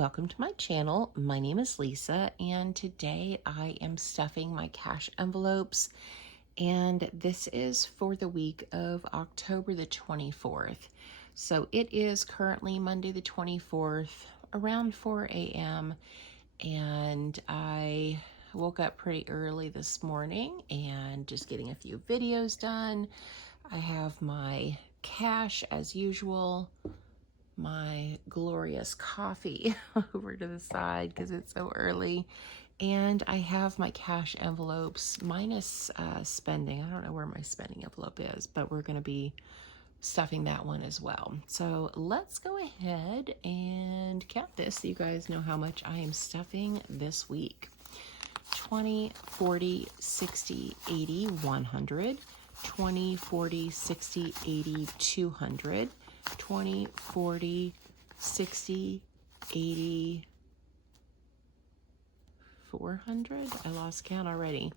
welcome to my channel. My name is Lisa, and today I am stuffing my cash envelopes, and this is for the week of October the 24th. So it is currently Monday the 24th, around 4 a.m., and I woke up pretty early this morning and just getting a few videos done. I have my cash as usual, my glorious coffee over to the side because it's so early, and I have my cash envelopes minus spending. I don't know where my spending envelope is, but we're going to be stuffing that one as well. So let's go ahead and count this so you guys know how much I am stuffing this week. 20, 40, 60, 80, 100, 20, 40, 60, 80, 200, 20, 40, 60, 80, 400. I lost count already.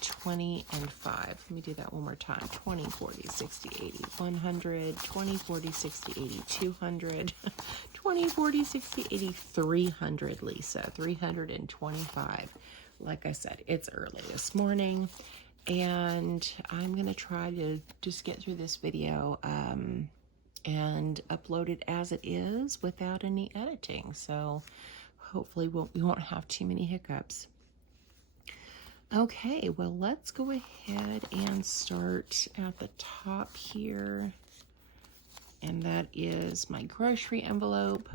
20 and 5. Let me do that one more time. 20, 40, 60, 80, 100, 20, 40, 60, 80, 200, 20, 40, 60, 80, 300, Lisa. 325. Like I said, it's early this morning, and I'm going to try to just get through this video and upload it as it is without any editing. So hopefully we won't have too many hiccups. Okay, well, let's go ahead and start at the top here. And that is my grocery envelope.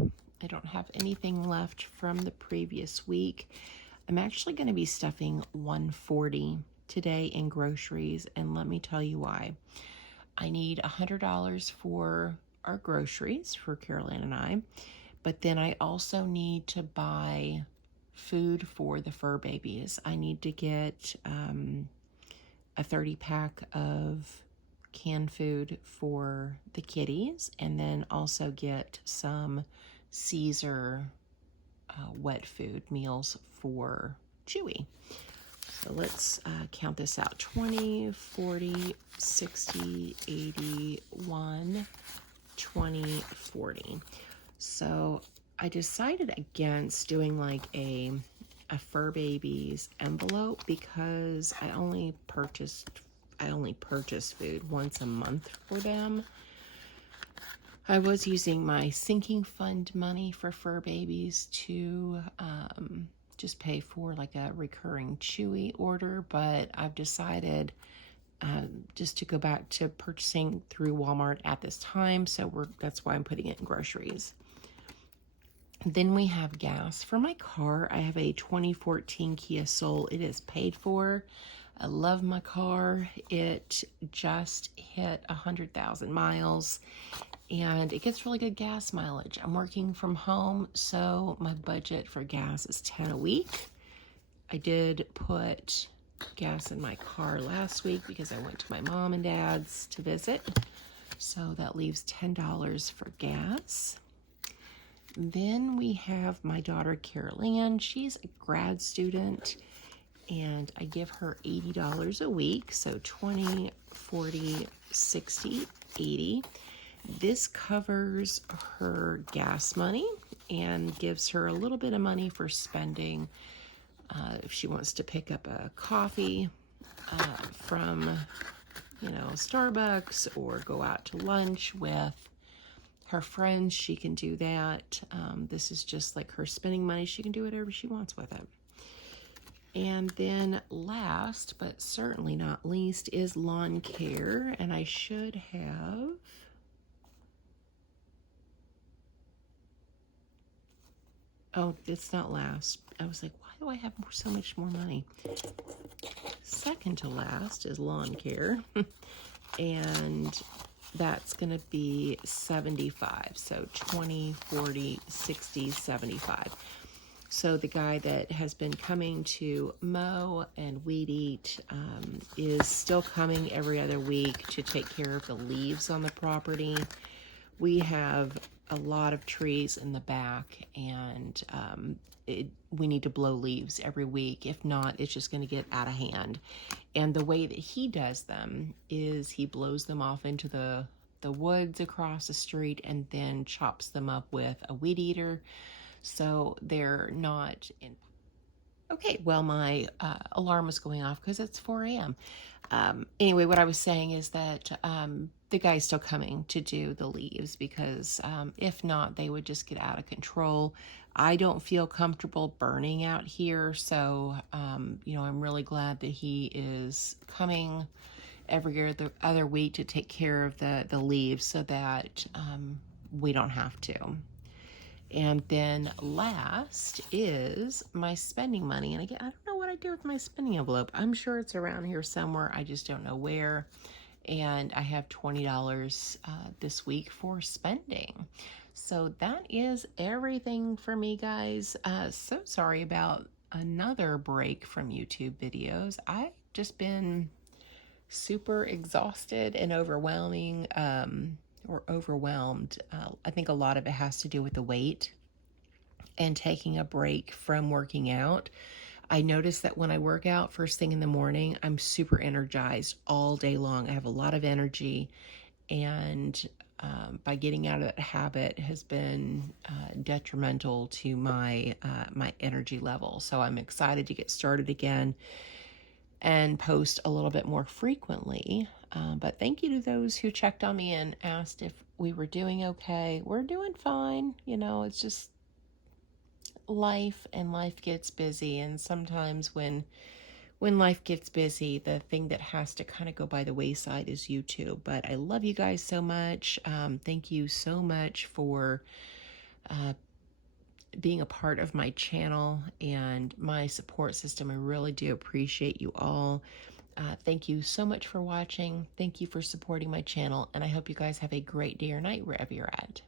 I don't have anything left from the previous week. I'm actually going to be stuffing 140 today in groceries, and let me tell you why. I need $100 for our groceries for Caroline and I, but then I also need to buy food for the fur babies. I need to get a 30-pack of canned food for the kitties, and then also get some Caesar wet food meals for Chewy. So let's count this out. 20, 40, 60, 80, 1, 20, 40. So I decided against doing like a fur baby's envelope because I only purchase food once a month for them. I was using my sinking fund money for fur babies to just pay for like a recurring Chewy order, but I've decided just to go back to purchasing through Walmart at this time, so that's why I'm putting it in groceries. Then we have gas for my car. I have a 2014 Kia Soul. It is paid for. I love my car. It just hit 100,000 miles, and it gets really good gas mileage. I'm working from home, so my budget for gas is $10 a week. I did put gas in my car last week because I went to my mom and dad's to visit, so that leaves $10 for gas. Then we have my daughter Caroline. She's a grad student, and I give her $80 a week, so 20, 40, 60, 80. This covers her gas money and gives her a little bit of money for spending if she wants to pick up a coffee from, Starbucks, or go out to lunch with her friends. She can do that. This is just like her spending money. She can do whatever she wants with it. And then last, but certainly not least, is lawn care. And I should have... Oh, it's not last. I was like, why do I have so much more money? Second to last is lawn care. And that's going to be 75. So 20, 40, 60, 75. So the guy that has been coming to mow and weed eat is still coming every other week to take care of the leaves on the property. We have a lot of trees in the back, and we need to blow leaves every week. If not, it's just going to get out of hand. And the way that he does them is he blows them off into the the woods across the street and then chops them up with a weed eater. So they're not in. Okay, well, my alarm was going off because it's 4 a.m. Anyway, what I was saying is that the guy's still coming to do the leaves because if not, they would just get out of control. I don't feel comfortable burning out here, so, you know, I'm really glad that he is coming every other week to take care of the leaves so that we don't have to. And then last is my spending money. And again, I don't know what I do with my spending envelope. I'm sure it's around here somewhere. I just don't know where. And I have $20 this week for spending. So that is everything for me, guys. So sorry about another break from YouTube videos. I've just been super exhausted and overwhelmed. I think a lot of it has to do with the weight and taking a break from working out. I notice that when I work out first thing in the morning, I'm super energized all day long. I have a lot of energy, and by getting out of that habit has been detrimental to my my energy level. So I'm excited to get started again and post a little bit more frequently. But thank you to those who checked on me and asked if we were doing okay. We're doing fine. You know, it's just life, and life gets busy. And sometimes when life gets busy, the thing that has to kind of go by the wayside is YouTube. But I love you guys so much. Thank you so much for being a part of my channel and my support system. I really do appreciate you all. Thank you so much for watching. Thank you for supporting my channel, and I hope you guys have a great day or night wherever you're at.